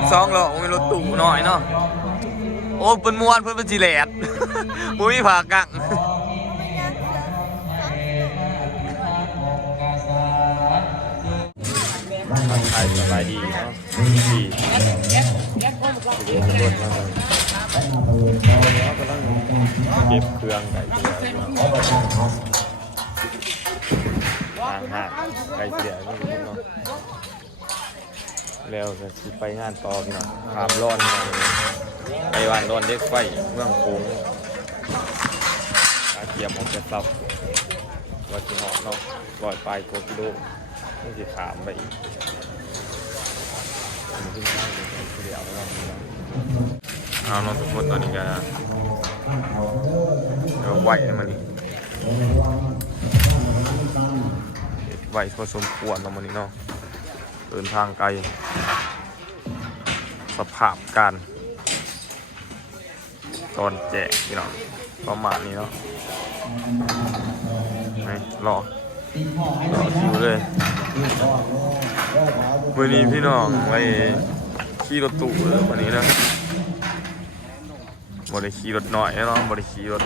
12ล้อมีรถตู้น้อยเนาะโอ้เพิ่นม่วนเพิ่นเป็นสิแหลดบ่มีผากังไทยสบายดีเนาะดีเก็บเครื่องไก่เสียห่างไก่เสียนี่เนาะแล้วจะไปงานต่อพี่น้องขามร้อนไปวันร้อนเด็กไฟเมืองโค้งเกียมออกจากซับวัดที่หอเนาะลอยไปโกกิโลนี่จะขามไปอีกเอาเนาะทุกคนตอนนี้ก็ไหวมันนี่ไหวพอสมควรตรงนี้เนาะเดินทางไกลสภาพการตอนแจกพี่น้องประมาณนี้เนาะรอคิวเลยวันนี้พี่น้องไปขี่รถตู้เลยวันนี้นะบริขี่รถหน่อยเนาะบริขี่รถ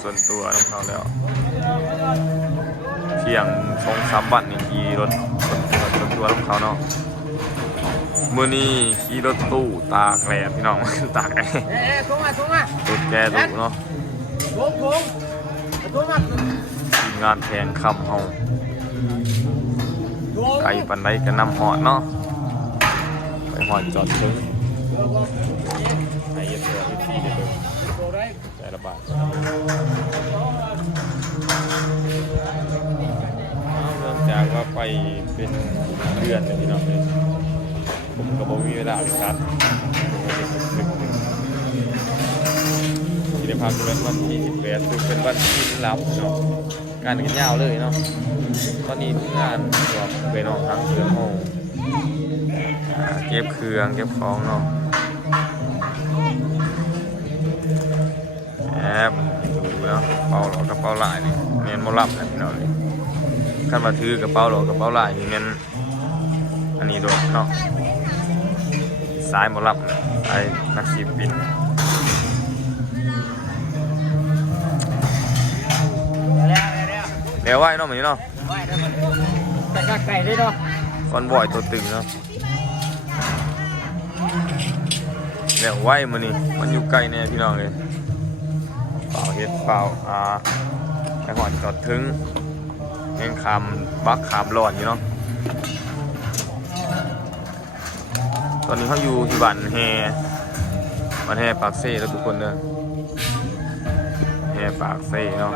ส่วนตัวน้ำเขาแล้วเที่ยง2-3 วันนี่ขี่รถส่วนตัวน้ำเขาเนาะมื่อนี้ขี่รถตู้ตากแดดพี่น้องตากแดดรถแกตู้เนาะทีมงานแทงคำเฮาไก่ปันไดกันนำหอดเนาะไปหอดจอดถึงไอ้เสือที่เดือดใจระบาดเริ่มจากว่าไปเป็นเดือนเลยพี่น้องเลยผมก็บ่มีเวลาเลยครับที่ได้พักเป็นวันที่18ซึ่งเป็นวันที่รับเนาะการกันยาวเลยเนาะตอนนี้งานก็ไปนอกทางเครื่องห้องเก็บเครื่องเก็บของเนาะแอบดูเนาะเป๋าหลอกกระเป๋าลายนี่เมียนโมลับนะพี่น้องเลยขั้นมาถือกระเป๋าหลอกกระเป๋าลายนี่เมียนอันนี้ด้วยเนาะสายโมลับสายนักชีปินเดี๋ยวไหวเนาะเหมือนเนาะแต่กไก่ได้เนาะวันบ่อยตัวตึงเนาะเดี๋ยวไหวมันนี่มันอยู่ไกลแน่พี่น้องเลยเปล่าเฮ็ดเปล่าไปหอดจอดถึงยังขามบักขามร้อนอยู่เนาะตอนนี้เขาอยู่ที่บ้านแฮปากเซ่แล้วทุกคนเด้อแฮปากเซ่เนาะ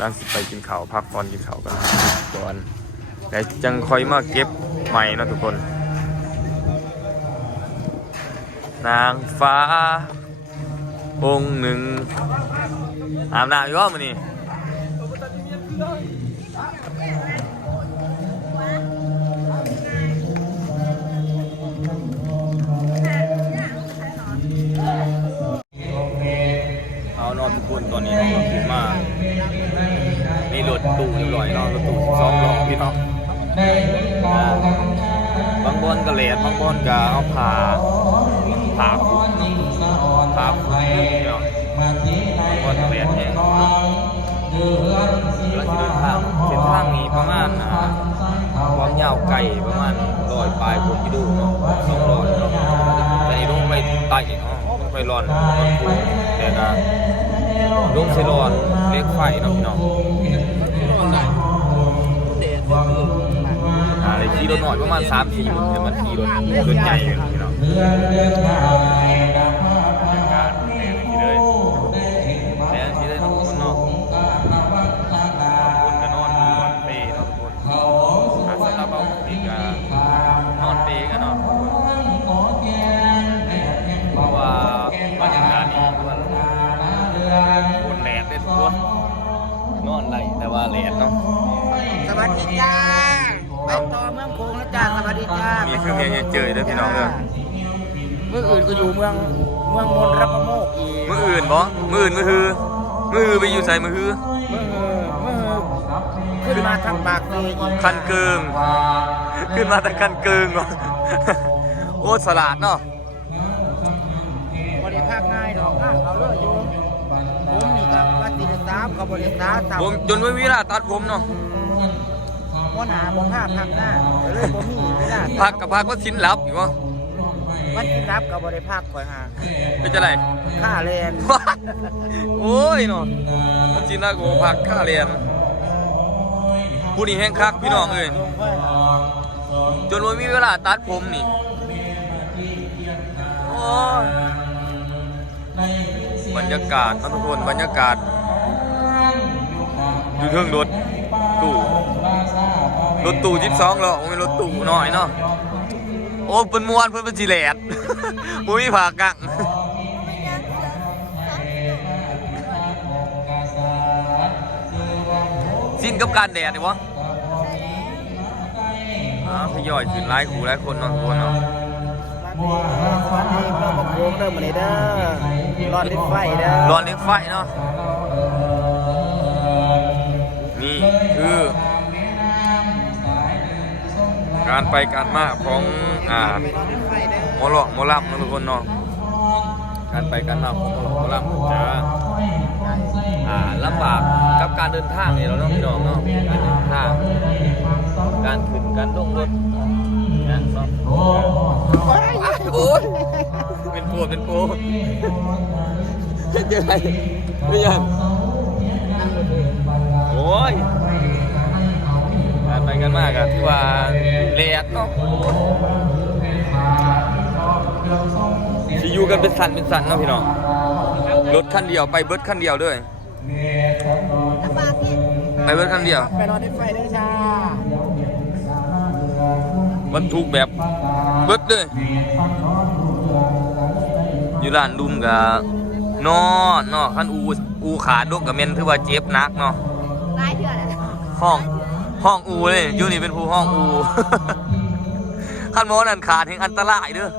ร่างสิไปกินข้าวพักผ่อนกินข้าวกันก่อนแต่จังคอยมาเก็บใหม่เนาะทุกคนนางฟ้าองค์หนึ่งอาบน้ำอยู่มั้ยนี่เอานอนทุกคนตอนนี้เราขึ้นมานี่รถตู้เรียบร้อยเนาะรถตู้12 ล้อพี่น้องบางบอนก็เลดบางบอนก็เอาผ่าคุกพี่น้องบางบอนก็เลดแห้งแล้วที่เดินทางเส้นทางนี้ประมาณความยาวไกลประมาณ100 ปลายผมที่ดูเนาะ200เนาะแต่นี่ลงไปใต้เนาะลงไปร้อนคูแต่ก็ลงเซรอนเล็กไฟเนาะพี่น้องอะไรขี่รถหน่อยประมาณ3-4 มื้อแต่มันขี่รถใหญ่อยู่พี่น้องการแน่ที่เลยทุกคนเนาะคนก็นอนเปย์เนาะทุกคนสำหรับเราเองก็นอนเปย์กันเนาะเพราะว่าบรรยากาศดีคนแหลกได้ทุกคนนอนไรแต่ว่าแหลกเนาะสวัสดีจ้าไปต่อเมืองโค้งแล้วจ้าสวัสดีจ้ามีเครื่องเมียเจอด้วยพี่น้องเด้อ เมื่ออื่นก็อยู่เมืองมนรับประโมกอีกมืออื่นบ่มืออื่นมือฮือไปอยู่ใส่มือฮือขึ้นมาทางปากเลยคันเกิง ขึ้นมาแต่กันเกิงวะโอ้สลาดเนาะ บริภาคง่ายดอกงานเขาเลยอยู่ผมนี่กับวัดติดตามกับบริษัท ผมจนไม่มีเวลาตัดผมเนาะ ว่าหนาบ่ภาพพักหน้าก็เลยบ่มีเวลา พักกับพักว่าสินลับอยู่วะ วันที่รับกับบริภาคคอยหา เป็นจะไร ค่าแรง โอ้ยเนาะมันสินลับกับพักค่าเรียนผู้นี้แห้งคักพี่น้องเอ้ยจนไม่มีเวลาตัดผมนี่โอ้ยบรรยากาศครับทุกคนบรรยากาศอยู่เทิงรถตู้12แล้วโอ้ยรถตู้น้อยเนาะโอ้เพิ่นม่วนเพิ่นเป็นสิแหลด บ่มีผากังสิ้นกับการแดดดิวะทยอยขึ้นหลายคู่หลายคนเนาะทุกคนเนาะ วันนี้เราบอกโค้งเด้อมื้อนี้เด้อรอดรถไฟเด้อ รอนเล็กไฟเนาะนี่คือการไปการมาของหมอหลอกหมอลำนะทุกคนเนาะการไปการมาของหมอหลอกหมอลำจะลำบากกับการเดินทางเนี่ยเราต้องพี่น้องเนาะการเดินทางการขึ้นการลงรถนะเนาะโอ้ยเป็นโปเป็นโปเฮ็ดยังไงไม่ยังโอ้ยการไปกันมากอะที่ว่าแลดเนาะสิอยู่กันเป็นสันเนาะพี่น้องรถคันเดียวไปเบิร์ดคันเดียวด้วยไปเบิร์ดคันเดียว ไปรอรถไฟเด้อจ้า บรรทุกแบบเบิร์ดเลยอยู่ร้านลุมกับนอนเนาะคันอูขาดกกับเมนถือว่าเจ็บนักเนาะ หลายเดือนแล้ว ห้องอูเลยอยู่นี่เป็นผู้ห้องอู ขั้นหมอนั่นขาดแห่งอันตรายเด้อ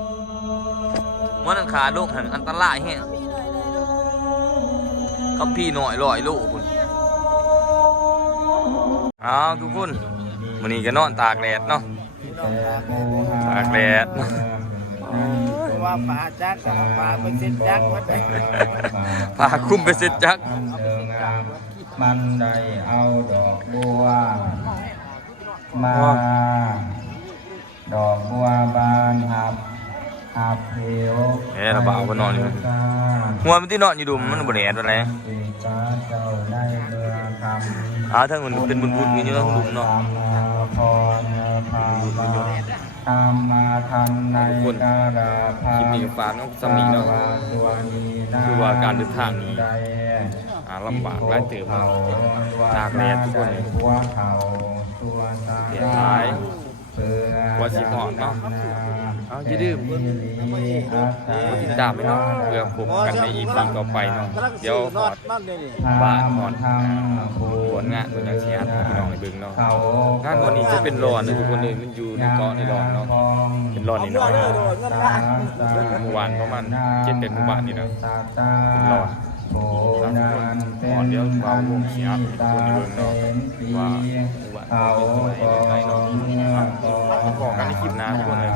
หมอนั่นขาดลูกแห่งอันตรายแห่งคำพี่หน่อยลอยลูกคุณเอาทุกคนวันนี้ก็นอนตากแดดเนาะตากแดด ว่าป่าจักป่าเป็นเส้นจักวัดไหน พาคุ้มไปเสร็จจัก มันได้เอาดอกบัวมาดอกบัวบานหับเหว ระบาดก็นอนอยู่หัวมันที่นอนอยู่ดุมมันบริแอดอะไร ปีกาเจ้าได้เมื่อคำ ถ้ามันเป็นบุญๆอย่างนี้เนาะดุมเนาะ พรพามาตามมาทันในการาภา คลิปนี้ก็ฝากน้องสามีเนาะคือว่าการเดินทางนี้ลำบากหลายเติมเนาะตากแดดทุกคนเลยเสียท้ายว่าสิหอดเนาะเอาอย่าลืมกดติดตามไปเนาะเพื่อพบกันใน EP ต่อไปเนาะเดี๋ยวหอดบ้านหอดผลงานตัวนักเชียร์พี่น้องในบึงเนาะงานวันนี้จะเป็นรอนนะทุกคนเลยมันอยู่ในเกาะในรอนเนาะเป็นรอนนี่เนาะเมื่อวานประมาณ7-8หมู่บ้านนี่เนาะเป็นรอนหอดเดี๋ยวเราวงเชียร์ทุกคนในบึงเนาะว่าหมู่บ้านเป็นตัวไหนเนาะบอกกันในคลิปหน้าทุกคนเลย